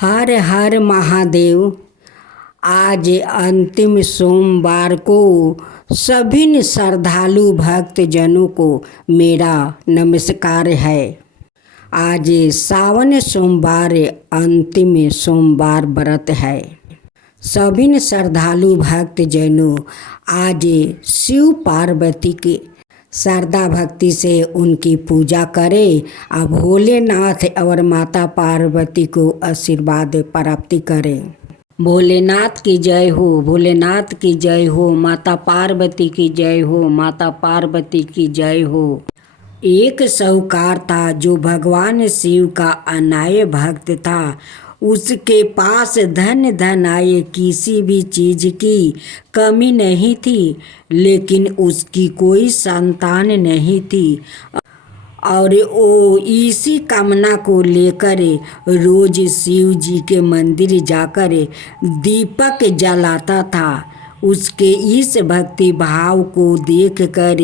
हर हर महादेव। आज अंतिम सोमवार को सभी श्रद्धालु भक्तजनों को मेरा नमस्कार है। आज सावन सोमवार अंतिम सोमवार व्रत है। सभी श्रद्धालु भक्तजनों आज शिव पार्वती की श्रद्धा भक्ति से उनकी पूजा करें और भोलेनाथ और माता पार्वती को आशीर्वाद प्राप्ति करें। भोलेनाथ की जय हो, भोलेनाथ की जय हो, माता पार्वती की जय हो, माता पार्वती की जय हो। एक साहूकार था जो भगवान शिव का अनाय भक्त था। उसके पास धन धन आए, किसी भी चीज की कमी नहीं थी, लेकिन उसकी कोई संतान नहीं थी और वो इसी कामना को लेकर रोज शिव जी के मंदिर जाकर दीपक जलाता था। उसके इस भक्ति भाव को देखकर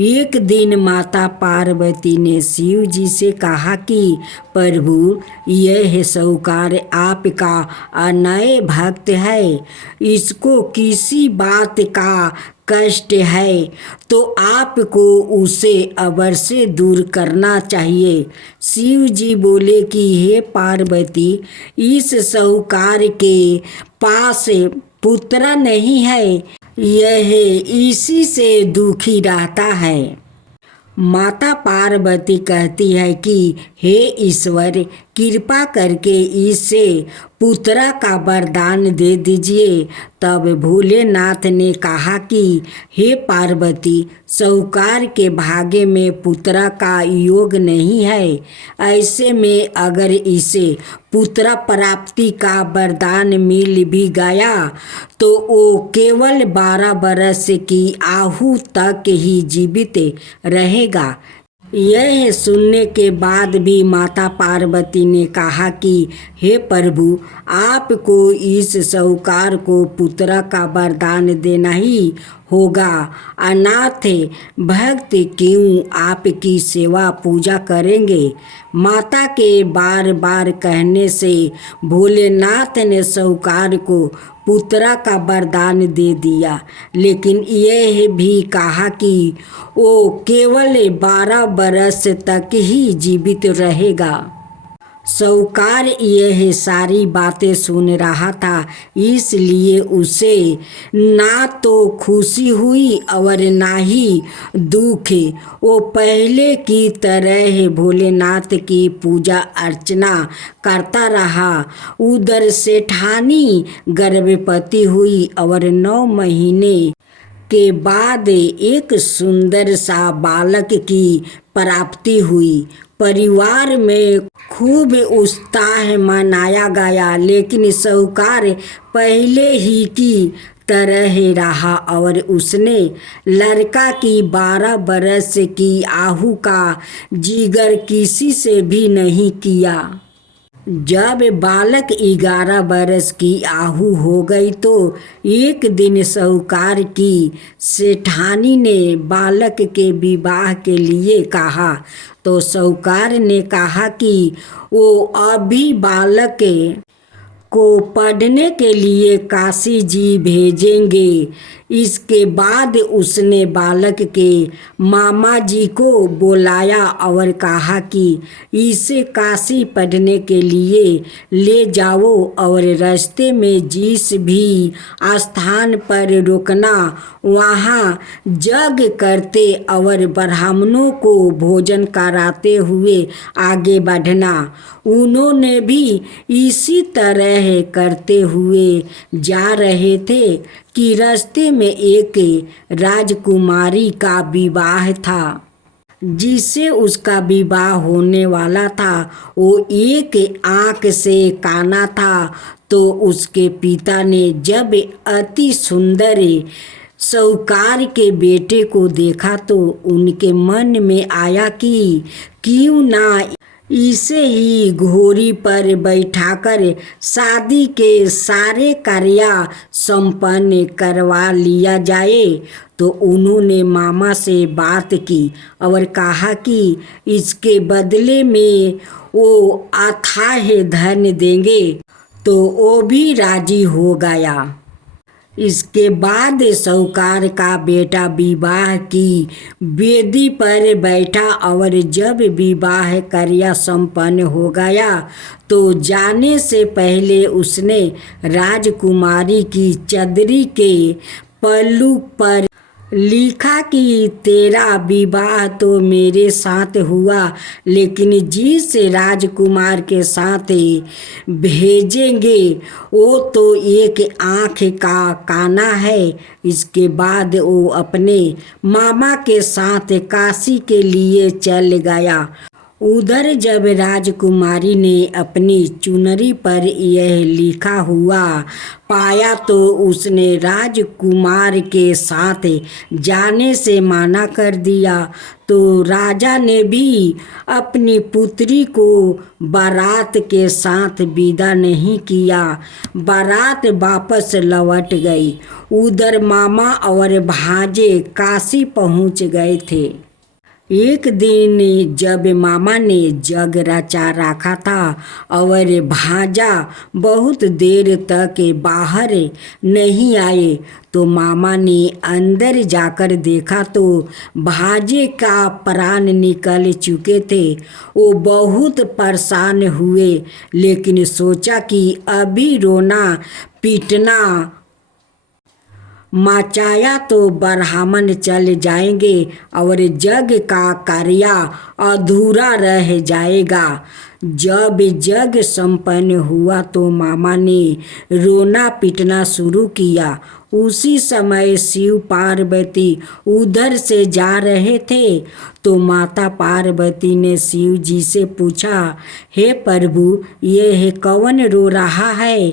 एक दिन माता पार्वती ने शिव जी से कहा कि प्रभु, यह साहूकार आपका अनय भक्त है, इसको किसी बात का कष्ट है तो आपको उसे अवश्य दूर करना चाहिए। शिव जी बोले कि हे पार्वती, इस साहूकार के पास पुत्र नहीं है, यह इसी से दुखी रहता है। माता पार्वती कहती है कि हे ईश्वर, कृपा करके इसे पुत्र का वरदान दे दीजिए। तब भोलेनाथ ने कहा कि हे पार्वती, साहूकार के भाग्य में पुत्र का योग नहीं है। ऐसे में अगर इसे पुत्र प्राप्ति का वरदान मिल भी गया तो वो केवल 12 वर्ष की आयु तक ही जीवित रहेगा। यह सुनने के बाद भी माता पार्वती ने कहा कि हे प्रभु, आपको इस साहूकार को पुत्र का वरदान देना ही होगा। अनाथ भक्त क्यों आपकी सेवा पूजा करेंगे। माता के बार बार कहने से भोलेनाथ ने साहूकार को पुत्र का वरदान दे दिया, लेकिन यह भी कहा कि वो केवल 12 वर्ष तक ही जीवित रहेगा। साहूकार यह सारी बातें सुन रहा था, इसलिए उसे ना तो खुशी हुई और ना ही दुख। वो पहले की तरह भोलेनाथ की पूजा अर्चना करता रहा। उधर सेठानी गर्भवती हुई और 9 महीने के बाद एक सुंदर सा बालक की प्राप्ति हुई। परिवार में खूब उत्साह मनाया गया, लेकिन साहूकार पहले ही की तरह रहा और उसने लड़का की 12 वर्ष की आयु का जिक्र किसी से भी नहीं किया। जब बालक 11 वर्ष की आयु हो गई तो एक दिन साहूकार की सेठानी ने बालक के विवाह के लिए कहा। तो साहूकार ने कहा कि वो अभी बालक को पढ़ने के लिए काशी जी भेजेंगे। इसके बाद उसने बालक के मामा जी को बुलाया और कहा कि इसे काशी पढ़ने के लिए ले जाओ और रास्ते में जिस भी स्थान पर रुकना, वहाँ यज्ञ करते और ब्राह्मणों को भोजन कराते हुए आगे बढ़ना। उन्होंने भी इसी तरह करते हुए जा रहे थे कि रास्ते में एक राजकुमारी का विवाह था। जिससे उसका विवाह होने वाला था वो एक आँख से काना था। तो उसके पिता ने जब अति सुंदर साहूकार के बेटे को देखा तो उनके मन में आया कि क्यों ना इसे ही घोड़ी पर बैठाकर शादी के सारे कार्य संपन्न करवा लिया जाए। तो उन्होंने मामा से बात की और कहा कि इसके बदले में वो अथाह धन देंगे। तो वो भी राजी हो गया। इसके बाद साहूकार का बेटा विवाह की वेदी पर बैठा और जब विवाह कार्य संपन्न हो गया तो जाने से पहले उसने राजकुमारी की चदरी के पल्लू पर लिखा कि तेरा विवाह तो मेरे साथ हुआ, लेकिन जिस राजकुमार के साथ भेजेंगे वो तो एक आँख का काना है। इसके बाद वो अपने मामा के साथ काशी के लिए चल गया। उधर जब राजकुमारी ने अपनी चुनरी पर यह लिखा हुआ पाया तो उसने राजकुमार के साथ जाने से मना कर दिया। तो राजा ने भी अपनी पुत्री को बारात के साथ विदा नहीं किया। बारात वापस लौट गई। उधर मामा और भांजे काशी पहुंच गए थे। एक दिन जब मामा ने जग रचा रखा था और भांजा बहुत देर तक बाहर नहीं आए तो मामा ने अंदर जाकर देखा तो भांजे का प्राण निकल चुके थे। वो बहुत परेशान हुए, लेकिन सोचा कि अभी रोना पीटना मचाया तो ब्राह्मण चल जाएंगे और जग का कार्य अधूरा रह जाएगा। जब जग संपन्न हुआ तो मामा ने रोना पीटना शुरू किया। उसी समय शिव पार्वती उधर से जा रहे थे तो माता पार्वती ने शिव जी से पूछा, हे प्रभु, ये कौन रो रहा है?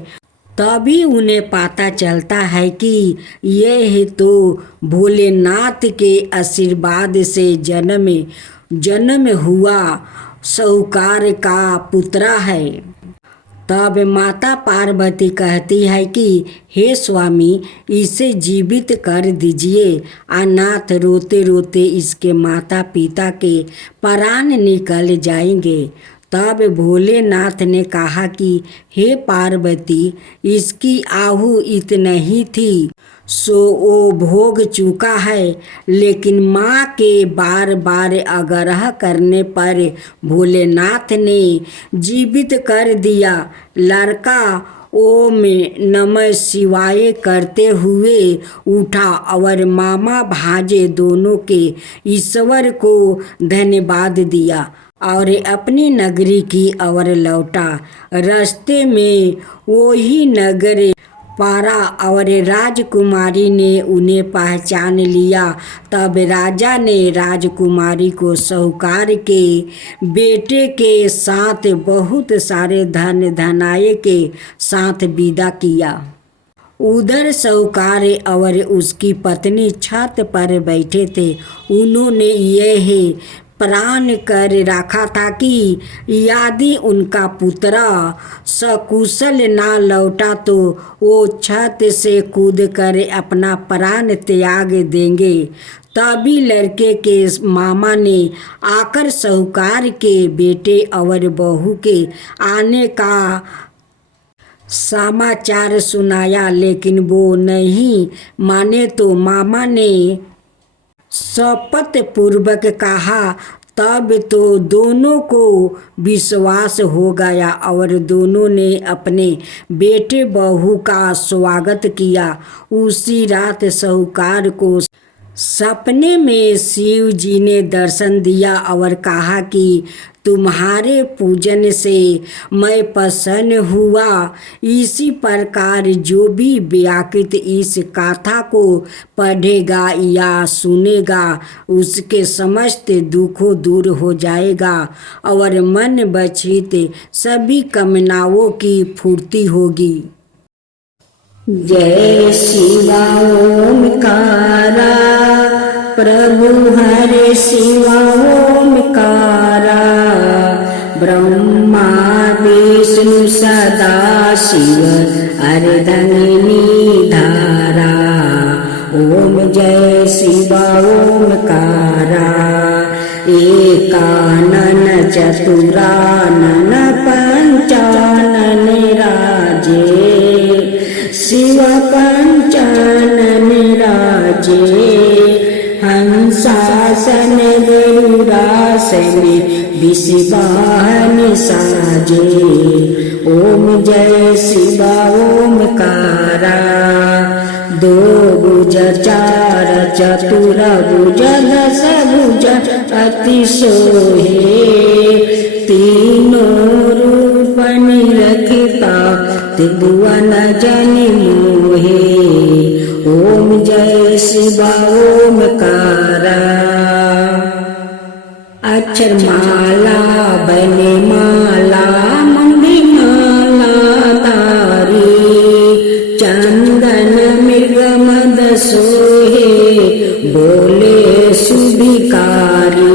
तभी उन्हें पता चलता है कि यह तो भोलेनाथ के आशीर्वाद से जन्म हुआ साहूकार का पुत्र है। तब माता पार्वती कहती है कि हे स्वामी, इसे जीवित कर दीजिए। अनाथ रोते रोते इसके माता पिता के प्राण निकल जाएंगे। तब भोलेनाथ ने कहा कि हे पार्वती, इसकी आहु इतना ही थी सो वो भोग चुका है। लेकिन माँ के बार बार आग्रह करने पर भोलेनाथ ने जीवित कर दिया। लड़का ओम नमः शिवाय करते हुए उठा और मामा भांजे दोनों के ईश्वर को धन्यवाद दिया और अपनी नगरी की ओर लौटा। रास्ते में वही नगर पारा और राजकुमारी ने उन्हें पहचान लिया। तब राजा ने राजकुमारी को साहूकार के बेटे के साथ बहुत सारे धन धनाये के साथ विदा किया। उधर साहूकार और उसकी पत्नी छत पर बैठे थे। उन्होंने यह प्रण कर रखा था कि यदि उनका पुत्र सकुशल ना लौटा तो वो छत से कूदकर अपना प्राण त्याग देंगे। तभी लड़के के मामा ने आकर साहूकार के बेटे और बहू के आने का समाचार सुनाया, लेकिन वो नहीं माने तो मामा ने शपथ पूर्वक कहा। तब तो दोनों को विश्वास हो गया और दोनों ने अपने बेटे बहू का स्वागत किया। उसी रात साहूकार को सपने में शिव जी ने दर्शन दिया और कहा कि तुम्हारे पूजन से मैं प्रसन्न हुआ। इसी प्रकार जो भी व्याकृत इस कथा को पढ़ेगा या सुनेगा उसके समस्त दुखों दूर हो जाएगा और मन बचित सभी कामनाओं की पूर्ति होगी। जय शिवा ओमकारा, प्रभु हरे शिवा ओमकारा। ब्रह्मा विष्णु सदा शिव अर्धंगिनी धारा। ओम जय शिवा ओमकारा। एकानन चतुरानन पंचानन राजी। साजे, हंसासन गरुड़ासन विषवाहन साजे। ओम जय शिवा ओमकारा, दो भुज चार चतुर भुज दस भुज अति सोहे, तीनों रूप निरखता त्रिभुवन जन मोहे। ओम जय शिवा ओमकारा। अक्षर माला बने माला मंगली माला तारी, चंदन मृग मद सोहे बोले सुधिकारी।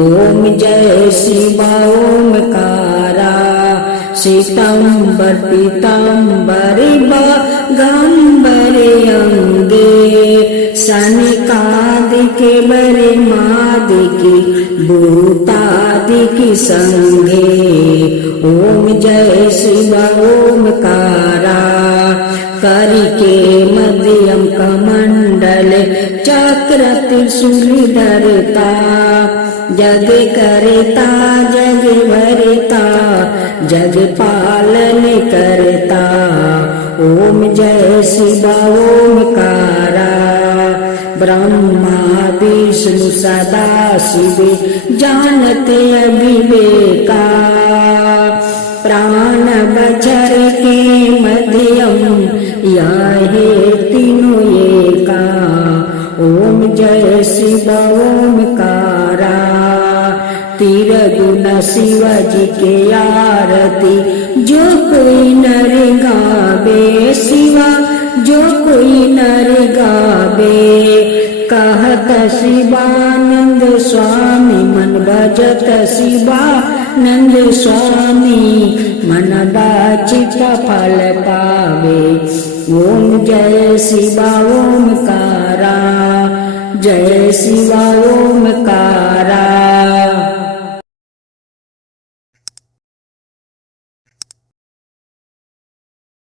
ओम जय शिवा ओमकारा, श्वेतांबर पीतांबर बागंबर अंगे, सनकादिक बरे मादिक भूतादिक संगे। ओम जय शिवा ओमकारा, करके मध्यम कमंडल चक्र त्रिशूल धरता, जग करता जग भरता जग पालन करता। ओम जय शिवा ओमकारा, ब्रह्मा विष्णु सदा शिव जानते अविवेका, प्राण बचर के मध्यम याहे तीनों एका। ओम जय शिवा ओमकारा, तिरगुण शिव जी के आरती जो कोई नर गावे, शिवा जो कोई नर गावे। कहत शिवानंद स्वामी मन भजत शिवानंद स्वामी, मन वांछित फल पावे। ओम जय शिवा ओमकारा, जय शिवा ओमकारा।